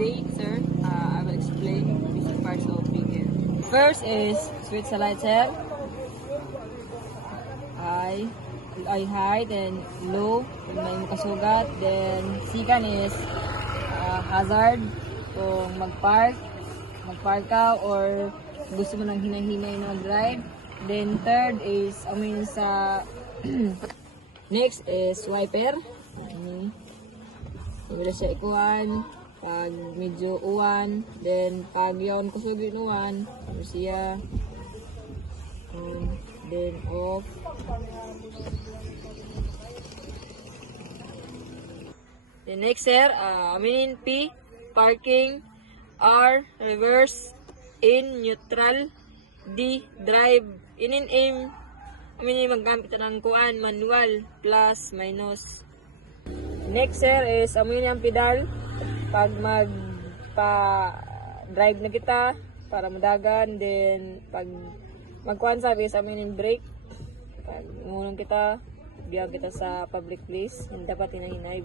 today, sir, I will explain basic parts of vegan. First is switch sa light, sir. High, then low, kung may makasugat. Then second is hazard, kung mag-park ka or gusto mo nang hinay-hinay na mag-drive. Then third is, sa next is wiper. Wala siya ikuhan pag medyo uwan, then pag yawn kusugin uwan, ano siya, then off. The next, sir, P, parking. R, reverse. N, neutral. D, drive. In and aim, maggamit ng kuan, manual, plus, minus. Next, sir, is ang pedal. Pag drive na kita, para madagan. Then, pag magkuhan sabi, is brake. Pag umulong kita, biyaw kita sa public place, hindi dapat hinahinay.